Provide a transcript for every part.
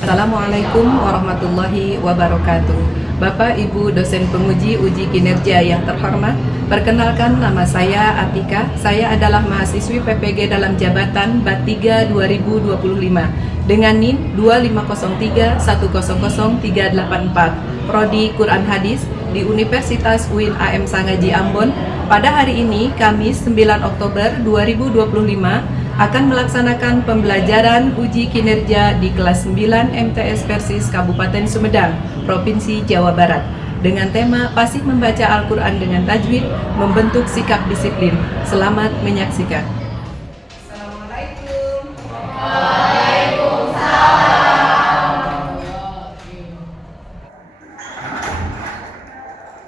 Assalamualaikum warahmatullahi wabarakatuh. Bapak Ibu dosen penguji uji kinerja yang terhormat, perkenalkan nama saya Atika. Saya adalah mahasiswi PPG dalam jabatan BAT 3 2025 dengan NIM 25031000384, Prodi Quran Hadis di Universitas UIN AM Sangaji Ambon. Pada hari ini, Kamis 9 Oktober 2025, akan melaksanakan pembelajaran uji kinerja di kelas 9 MTS Persis Kabupaten Sumedang, Provinsi Jawa Barat, dengan tema Fasih Membaca Al-Quran dengan Tajwid, Membentuk Sikap Disiplin. Selamat menyaksikan. Assalamualaikum.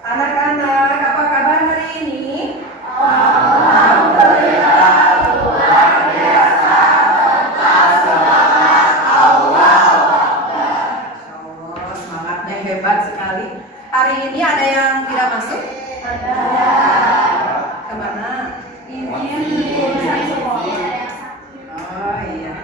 Anak-anak, apa kabar hari ini? Hebat sekali. Hari ini ada yang tidak masuk? Ada. Kemana? Oh iya.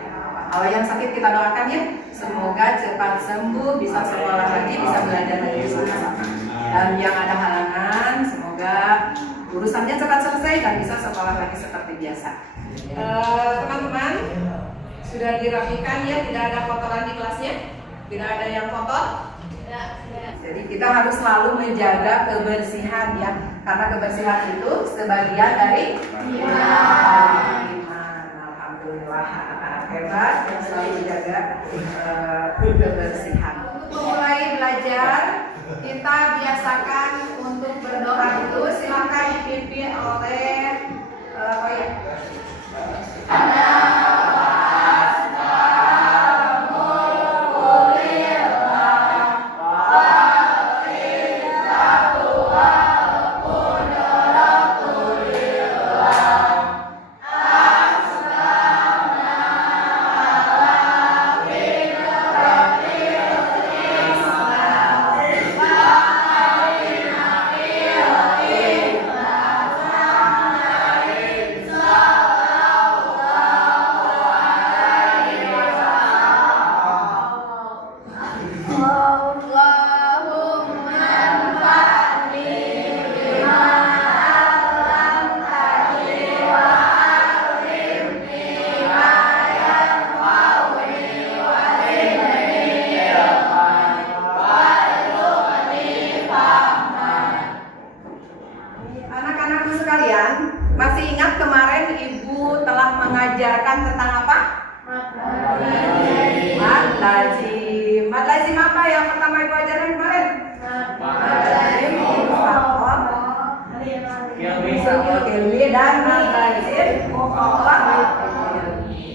Kalau yang sakit kita doakan ya. Semoga cepat sembuh, bisa sekolah lagi, bisa belajar lagi sama-sama. Dan yang ada halangan, semoga urusannya cepat selesai dan bisa sekolah lagi seperti biasa. Teman-teman, sudah dirapikan ya, tidak ada kotoran di kelasnya? Tidak ada yang kotor? Jadi kita harus selalu menjaga kebersihan ya, karena kebersihan itu sebagian dari iman. Alhamdulillah, anak-anak hebat yang selalu menjaga kebersihan. Untuk mulai belajar, kita biasakan untuk berdoa itu silakan dipimpin oleh masih ingat kemarin Ibu telah mengajarkan tentang apa? Mad lazim. Mad lazim apa yang pertama Ibu ajarkan kemarin? Mad lazim, mustaqil, ilmi dan mad lazim muqaddam.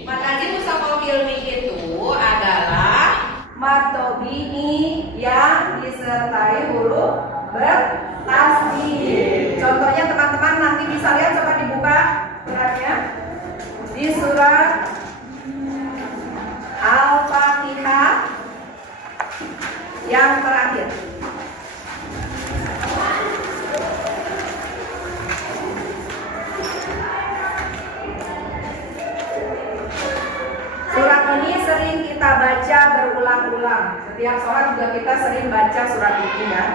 Mad lazim mustaqil ilmi itu adalah mad tabi'i yang disertai huruf bertasdid. Contohnya teman-teman nanti bisa lihat, coba dibuka suratnya di surat Al-Fatihah yang terakhir. Surat ini sering kita baca berulang-ulang. Setiap sholat juga kita sering baca surat ini ya.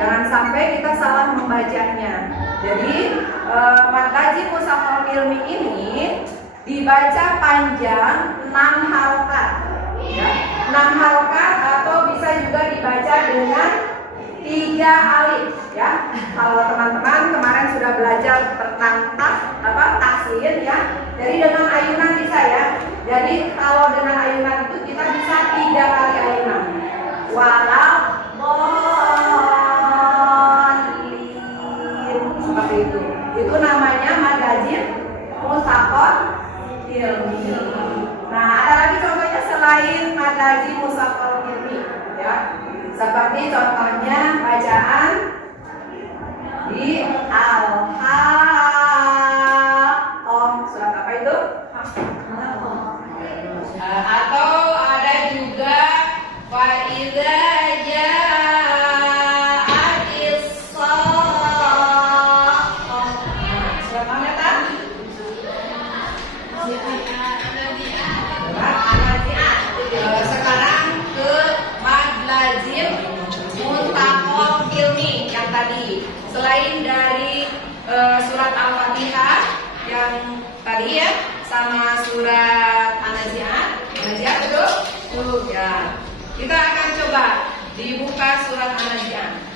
Jangan sampai kita salah membacanya. Jadi mad lazim mustaqil ilmi ini dibaca panjang 6 halakat ya. 6 halakat atau bisa juga dibaca dengan 3 alif ya. Kalau teman-teman kemarin sudah belajar tentang tahsin ya. Jadi dengan ayunan bisa ya. Jadi kalau dengan ayunan itu kita bisa 3 kali ayunan. Walau seperti itu. Itu namanya mad lazim mustaqil ilmi. Nah, ada lagi contohnya selain mad lazim mustaqil ilmi ya. Seperti contohnya bacaan di Al-Haqqah. Surat apa itu? Atau ada juga fa idza selain dari surat Al-Fatihah yang tadi ya, sama surat An-Nazi'at, betul? Ya. Kita akan coba dibuka surat An-Nazi'at.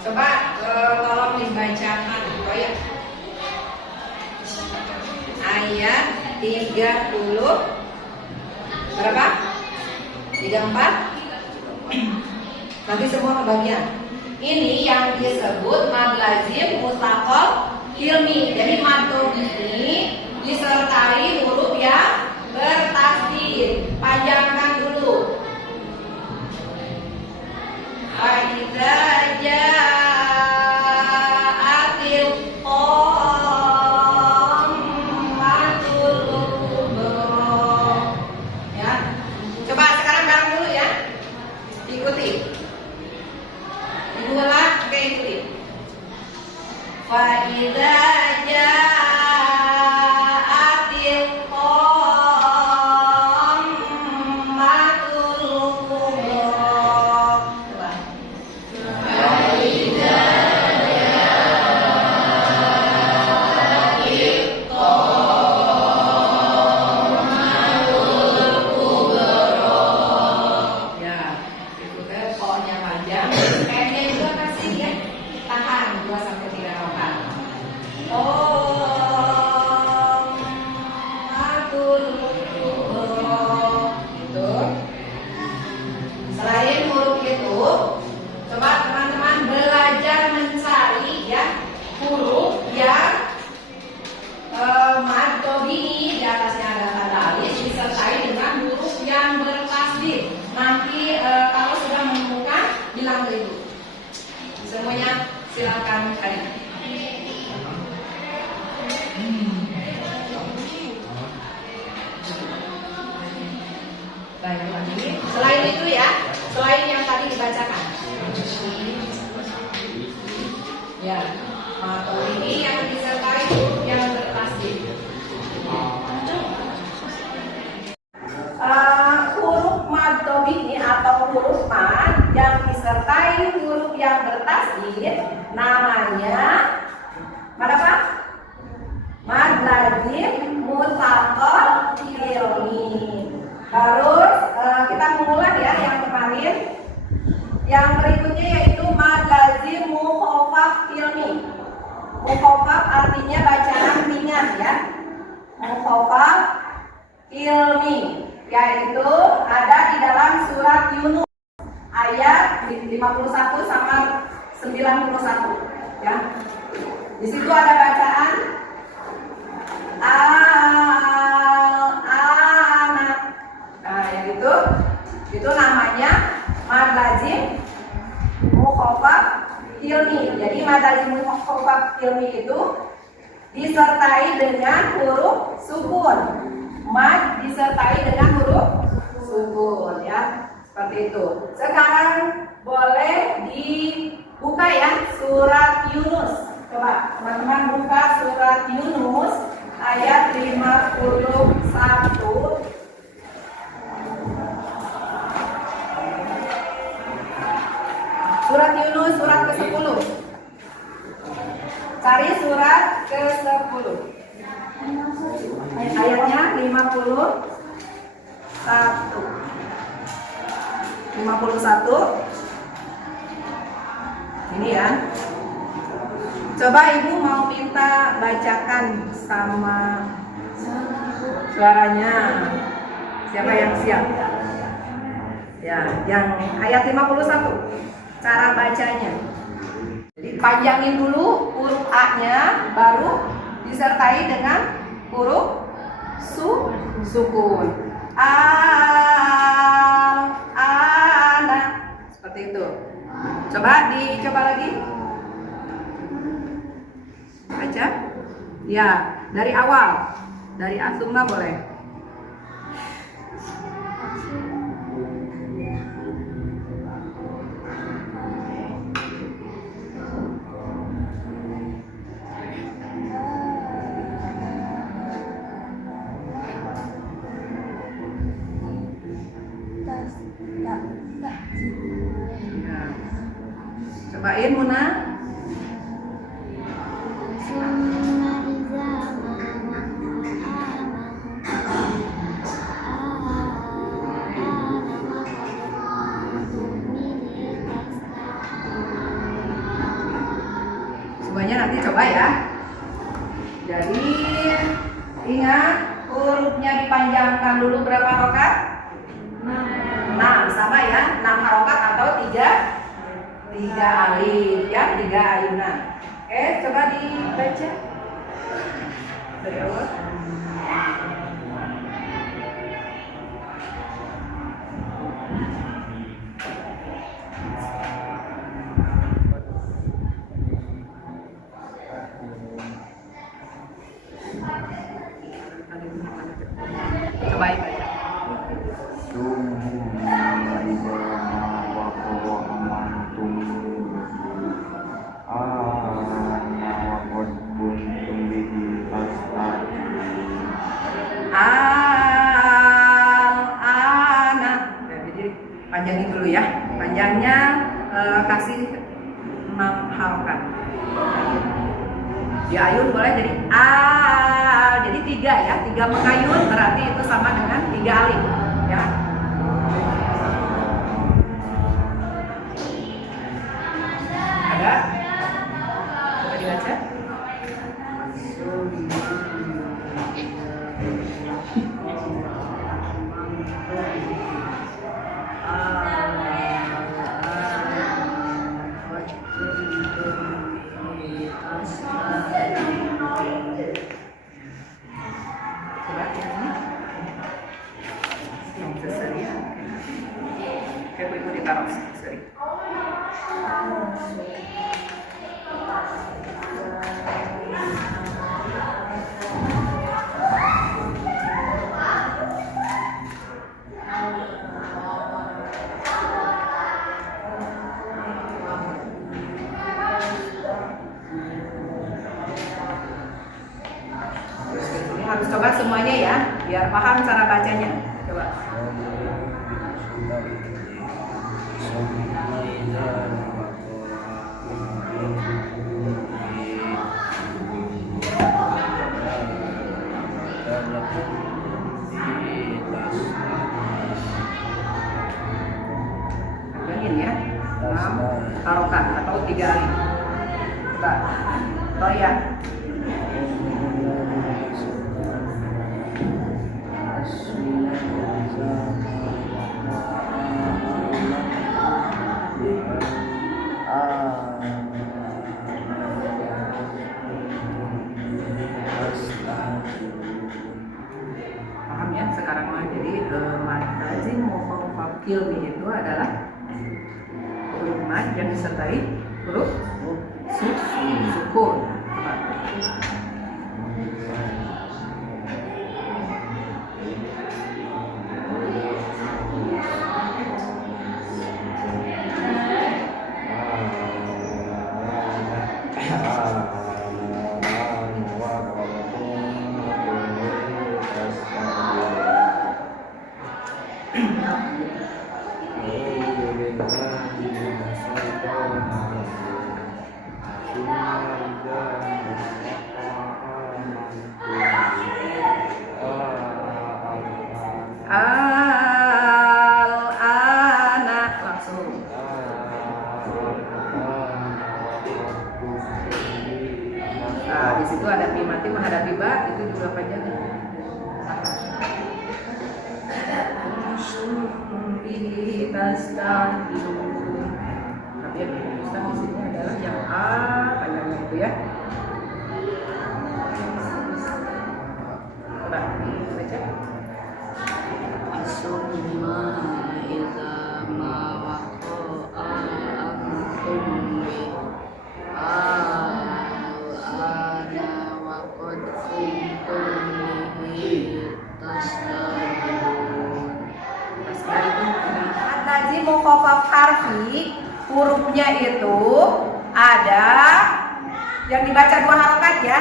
Coba tolong dibacakan ya. Ayat 30 berapa? 34. Nanti semua kebagian. Ini yang disebut mad lazim mustaqal hilmi. Jadi mad ini disertai huruf yang bertasdid. Panjangkan dulu. Faiza ja'atil qammatul kubra. Ya. Coba sekarang dalam dulu ya. Ikuti. Diulang, oke ikuti. Faiza ja'atil qammatul kubra. Selain huruf itu, coba teman-teman belajar mencari ya huruf yang mad tabi'i, di atasnya ada tanda alif disertai dengan huruf yang bertasdid. Nanti kalau sudah menemukan bilang ke ibu. Semuanya silakan cari. Baik lagi. Selain itu ya, selain yang tadi dibacakan. Ya, atau ini yang disertai huruf yang bertasdid. Huruf mad tabi'i atau huruf mad yang disertai huruf yang bertasdid namanya mad apa? Mad lazim mustaqal hilmi. Harus kita mengulang ya yang kemarin. Yang berikutnya yaitu mad lazim mukhaffaf hilmi. Mukhaffaf artinya bacaan ringan ya. Mukhaffaf hilmi yaitu ada di dalam surat Yunus ayat 51 sama 91 ya. Di situ ada bacaan itu namanya mad lazim mukhaffaf hilmi. Jadi mad lazim mukhaffaf hilmi itu disertai dengan huruf sukun. Mad disertai dengan huruf sukun ya. Seperti itu. Sekarang boleh dibuka ya surat Yunus. Coba teman-teman buka surat Yunus ayat 51. Surat Yunus surat ke-10. Cari surat ke-10. Ayatnya 51. 51. Ini ya. Coba ibu mau minta bacakan sama suaranya. Siapa yang siap? Ya, yang ayat 51. Cara bacanya. Jadi panjangin dulu huruf A-nya, baru disertai dengan huruf sukun. anak. Seperti itu. Dicoba lagi. Baca. Ya, dari awal. Dari Asumma boleh. Cobain Muna. Semuanya nanti coba ya. Jadi ingat hurufnya dipanjangkan dulu berapa harokat? 6, sama ya, 6 harokat atau 3 alif ya, 3 ayunan. Oke, coba dibaca dari awal. Coba baca. Panjangin dulu ya, panjangnya kasih 6 harokat. Di ayun boleh jadi jadi 3 ya, 3 mengayun berarti itu sama dengan 3 alif ya. Ada? Coba dibaca. Harus coba semuanya ya, biar paham cara bacanya. Coba. Bayangin ya, 6 harokat atau 3 alif. Coba, Toya. Paham ya sekarang mah, jadi mad lazim maupun fakil itu adalah huruf mad yang disertai huruf sukun. Al-anak langsung. Nah, di situ ada mimati menghadapi ba, itu juga panjang. Tapi yang dirumuskan di sini adalah yang A panjangnya itu ya. Coba baca. mukhafaf harfi, hurufnya itu ada yang dibaca 2 harokat ya,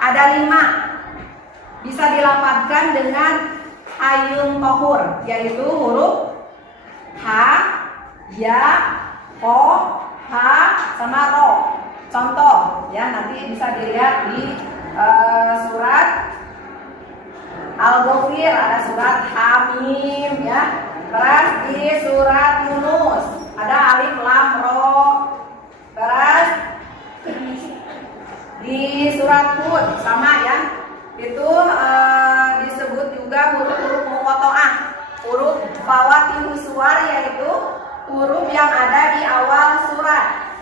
ada 5. Bisa dilafadzkan dengan hayun tohur, yaitu huruf ha, ya, ko, ha, sama ro. Contoh ya, nanti bisa dilihat di surat Al-Ghafir, ada surat Hamim ya. Terus di surat Yunus ada alif lam ro. Terus di surat Hud sama ya. Itu disebut juga huruf-huruf muqatta'ah, huruf fawatihus suwar, yaitu huruf yang ada di awal surat.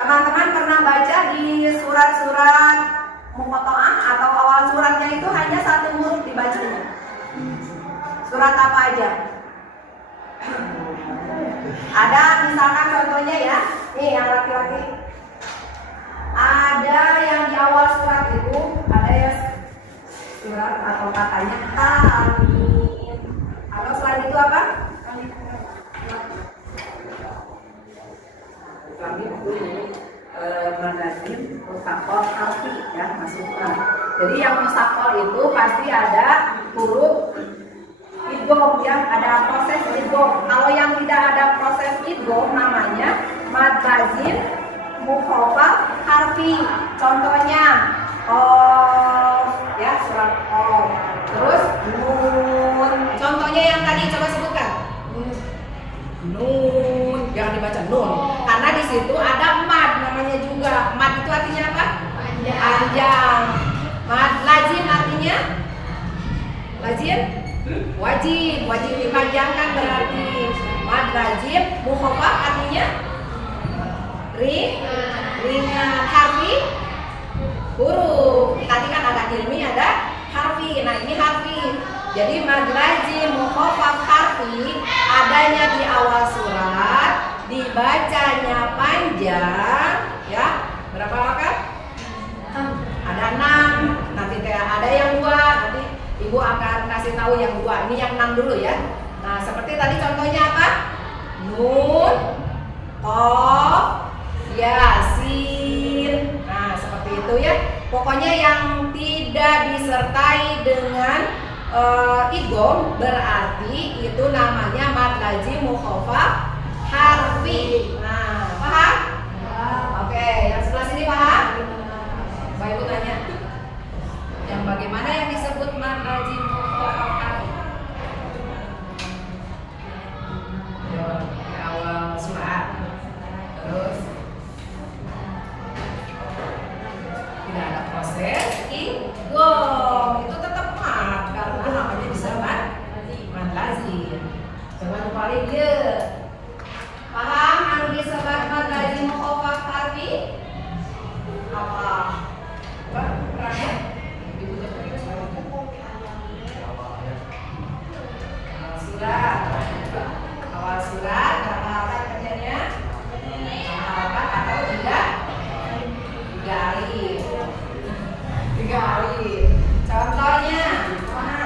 Teman-teman pernah baca di surat-surat muqatta'ah atau awal suratnya itu hanya 1 huruf dibacanya. Surat apa aja? Ada misalkan contohnya ya, nih yang laki-laki. Ada yang di awal surat itu ada ya surat atau katanya hamim. Atau selain itu apa? Kami ini magazin musakol harfi ya, masukkan. Jadi yang musakol itu pasti ada huruf idgham ya, ada proses idgham. Kalau yang tidak ada proses idgham namanya mad lazim mukhafaf harfi. Contohnya ya, surat terus nun. Contohnya yang tadi coba sebutkan. Nun, jangan dibaca nun. Karena di situ ada mad namanya juga. Mad itu artinya apa? Panjang. Mad lazim artinya lazim wajib dipanjangkan berarti. Mad lazim mukhafaf artinya ringan. Harfi huruf. Tadi kan ada ilmi, ada harfi. Nah ini harfi. Jadi mad lazim mukhafaf harfi adanya di awal surat, dibacanya panjang ya. Berapa harokat? Ada 6. Nanti ada yang 2. Nanti ibu akan kasih tahu yang 2. Ini yang 6 dulu ya. Nah seperti tadi contohnya apa? Nun, qaf, yasin. Nah seperti itu ya. Pokoknya yang tidak disertai dengan idgham berarti itu namanya mad lazim mukhafaf harfi. Nah, paham? Oke, yang sebelah sini paham? Baik, ibu tanya. Yang bagaimana yang disebut mad lazim mukhafaf harfi? Di awal surat. Terus tidak ada proses idgham, itu tetap mad karena namanya bisa mad lazim. Coba paling ya. Paham anu disebut mad lazim mukhafaf harfi? Apa? Berapa? Surat. Awal surat berapa harokat kerjanya? 6 harokat atau 3 alif. 3 alif. Contohnya, mana?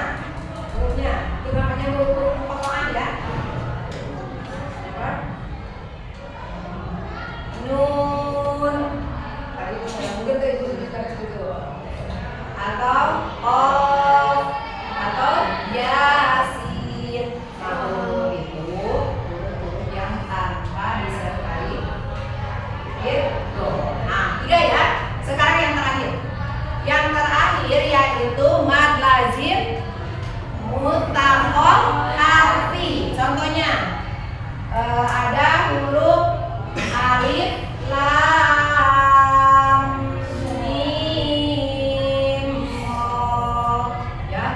Hurufnya. Itu namanya huruf muqatta'ah ya. Nun. Tadi mungkin itu atau qaf atau yasin. Nah, itu huruf yang tanpa disertai idgham. Nah, 3 ya. Sekarang yang terakhir. Yang terakhir yaitu mad lazim muttaqal harfi. Contohnya ada huruf alif lam mim ya.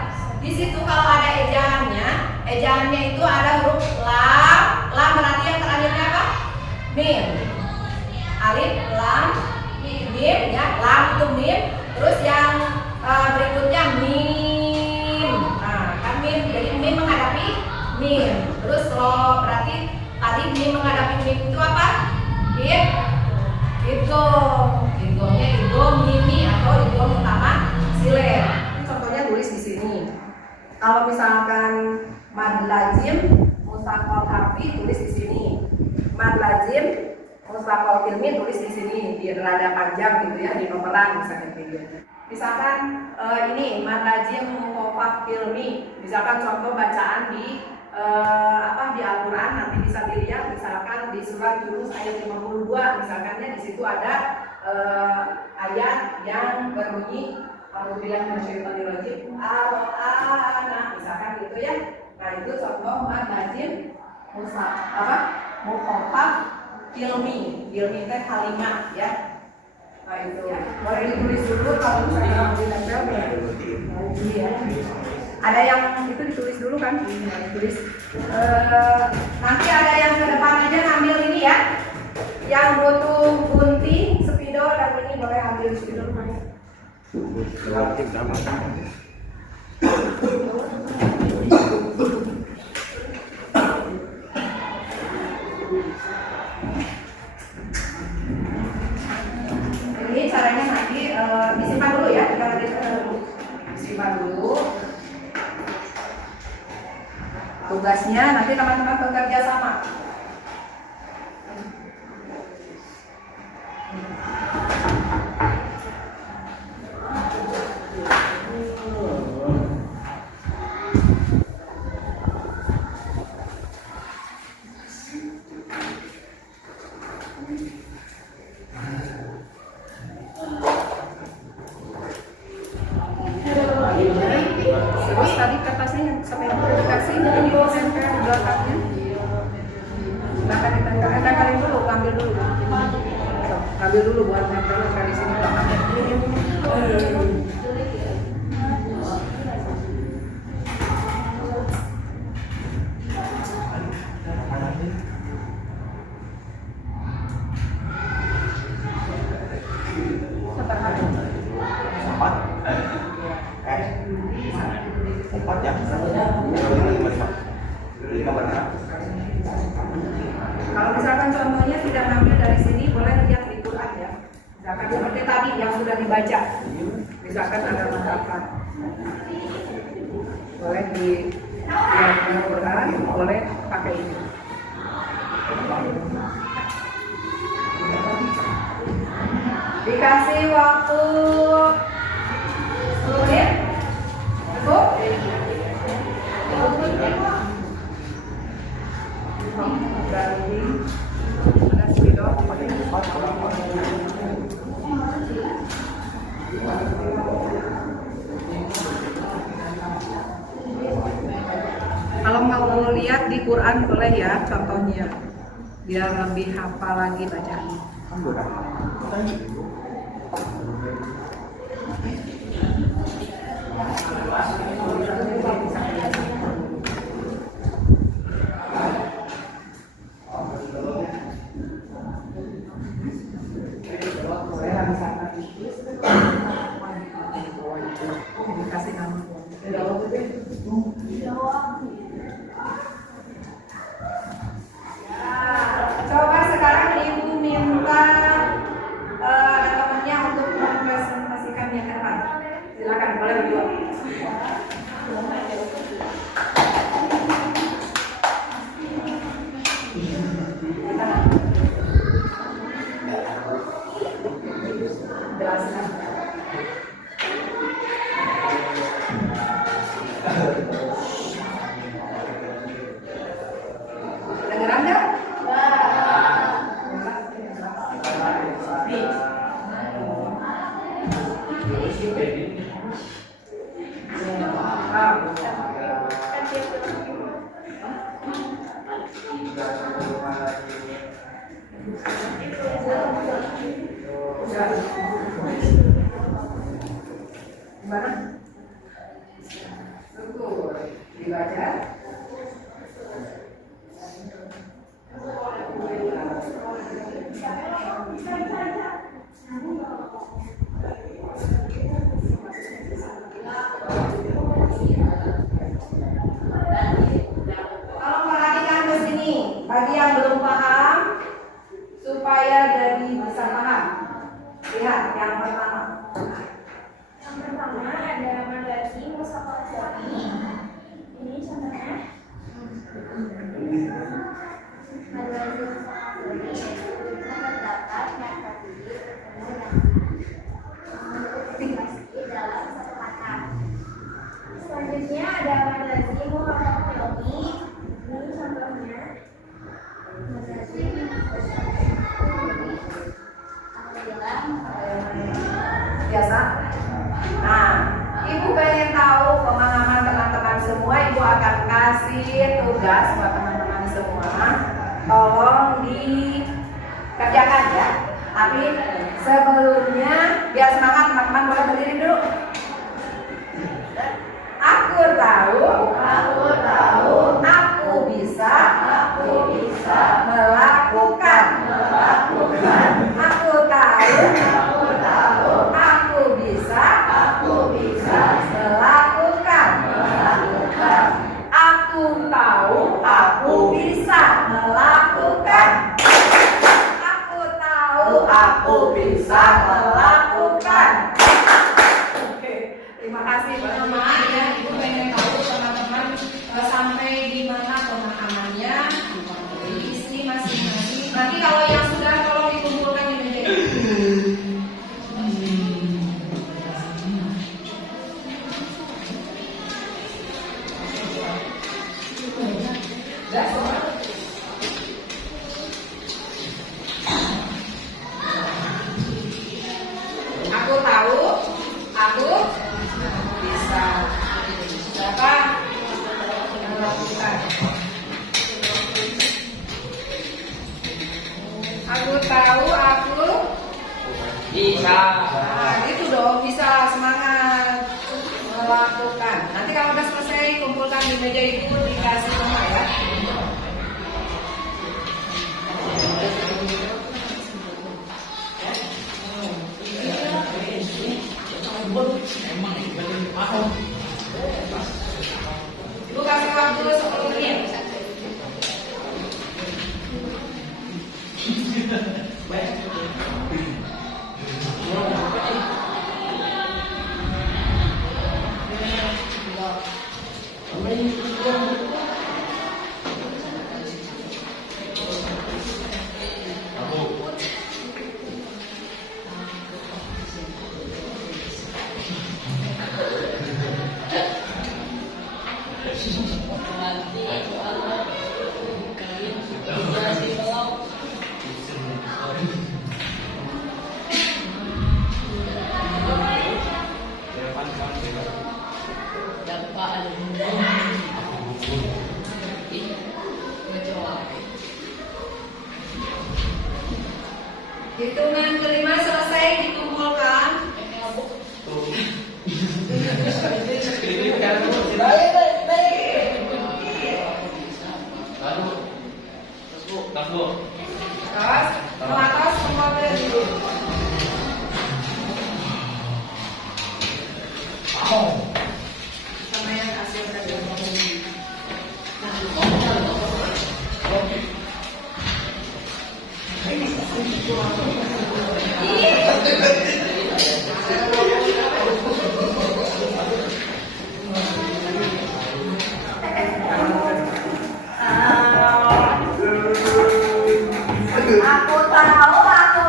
Di situ kalau ada ejaannya itu ada huruf lam. Lam berarti yang terakhirnya apa? Mim. Alif lam mim ya. Lam itu mim. Terus yang berikutnya mim. Nah, kan mim. Jadi mim menghadapi mim. Terus lo berarti tadi mim menghadapi mim itu apa? Idgham. Idghamnya idgham mimi atau idgham utama silet. Contohnya tulis di sini. Kalau misalkan mad lazim muttaqal harfi rafi tulis di sini. Mad lazim mustaqal filmi tulis di sini, di rada panjang gitu ya, di nomoran misalkan kayak gitu. Misalkan ini mad lazim mukhafaf filmi, misalkan contoh bacaan di di Al-Quran nanti bisa dilihat, misalkan di surat Yunus ayat 52 misalkannya di situ ada ayat yang berbunyi Alhamdulillah minasyaitonirrajim al-ana misalkan gitu ya. Nah itu contoh mad lazim mukhafaf filmi teh kalimat ya. Nah itu boleh ditulis dulu kalau misalnya mau ditempel ya. Ada yang itu ditulis dulu kan? Ditulis. Nanti ada yang ke depan aja ngambil ini ya. Yang butuh gunting, spidol dan ini boleh ambil spidol mana? Ini caranya nanti disimpan dulu ya. Disimpan dulu. Tugasnya nanti teman-teman bekerja sama. Terus tadi kertasnya yang sampai dikasih ini ditempel di belakangnya. Silahkan ditempelin dulu, ambil dulu. Ambil dulu buat tempelin di sini belakangnya. Kalau misalkan contohnya tidak ngambil dari sini, boleh lihat di Quran ya. Misalkan seperti tadi yang sudah dibaca, misalkan ada mengatakan, boleh di Quran, boleh pakai ini. Dikasih waktu 10 menit. Cukup? Dari ada spidol. Kalau mau lihat di Quran boleh ya contohnya, biar lebih hafal lagi bacaan. Kasih nama. Coba sekarang ibu minta temannya untuk mempresentasikannya ke depan. Silakan, boleh berdua. Jelaskan. Dengeran nggak? Gimana? Betul. Dibaca. Kalau perhatikan ke sini, bagi yang belum paham, supaya jadi bisa paham. Lihat yang pertama. Yang pertama ada dalam satu kata. Selanjutnya ada lazim murakabi. Ini contohnya. Lazim biasa. Nah, Ibu pengen tahu pemahaman teman-teman semua. Ibu akan kasih tugas buat teman-teman semua. Tolong dikerjakan ya. Tapi sebelumnya biar semangat teman-teman, boleh berdiri dulu. Aku tahu, aku bisa melakukan. Aku tahu, aku bisa melakukan. Aku tahu, aku bisa melakukan. Aku tahu, aku bisa melakukan. Oke, terima kasih teman-teman ya. Ibu pengen tahu teman-teman sampai di mana pemahamannya di sini masing-masing. Nanti kalau yang sudah tolong dikumpulkan di meja itu. Aku tahu, aku bisa. Siapa melakukan? Aku tahu, aku bisa. Nah, gitu dong, bisa, semangat melakukan. Nanti kalau udah selesai kumpulkan di meja ibu, dikasih semua ya. Ibu kasih waktu 10 menit. Hitungan kelima selesai dikumpulkan. Terus, atas semua berdiri. Sama yang hasil tadi. Aku tahu, aku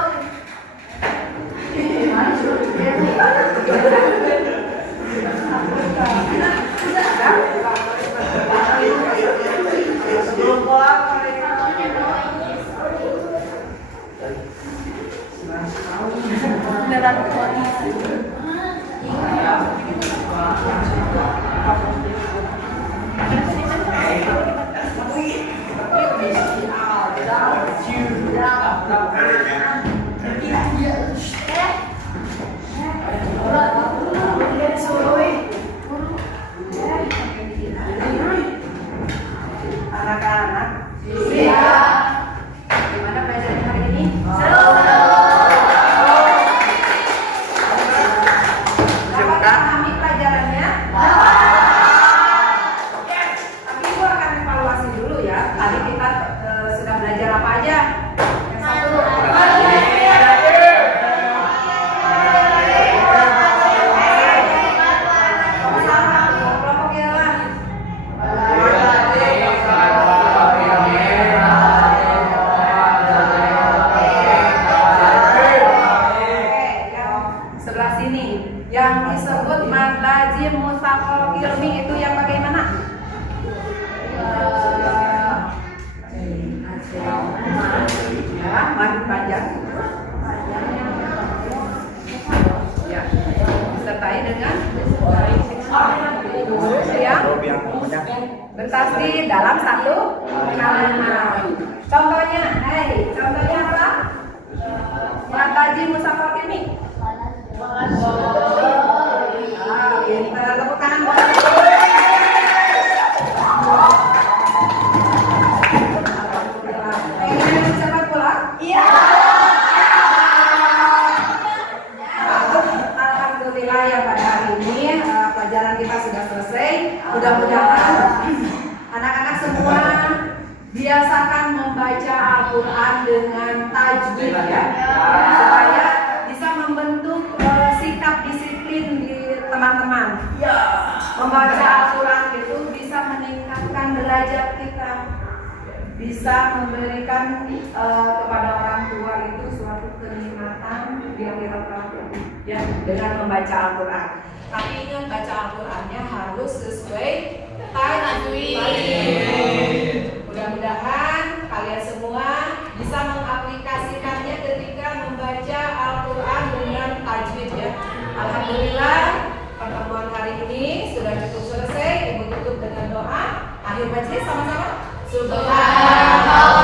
anak-anak siap. Gimana pelajaran hari ini? Seru. Dapat memahami pelajarannya? Yes. Tapi Ibu akan evaluasi dulu ya. Tadi kita sudah belajar apa aja? Yang satu. tajim musafal ilmi itu yang bagaimana? Ya, makin panjang. Ya, disertai dengan yang bertasdid dalam satu kalimat. Contohnya, contohnya apa? Mad tajim musafal ilmi. Pintar, tepuk tangan. Pengen cepat pulang? Iya. Alhamdulillah ya, pada hari ini pelajaran kita sudah selesai. Mudah-mudahan anak-anak semua biasakan membaca Al-Quran dengan tajwid ya, supaya bisa membentuk sikap disiplin di teman-teman. Membaca Al-Quran itu bisa meningkatkan derajat kita, bisa memberikan kepada orang tua itu suatu kenikmatan di akhirat kelak ya, dengan membaca Al-Quran. Tapi ingat, baca Al-Qurannya harus sesuai tajwid. Mudah-mudahan kalian semua bisa mengaplikasikannya ketika membaca Al-Quran dengan tajwid ya. Alhamdulillah, pertemuan hari ini sudah cukup selesai. Ibu tutup dengan doa. Akhir majlis sama-sama. Subhanallah.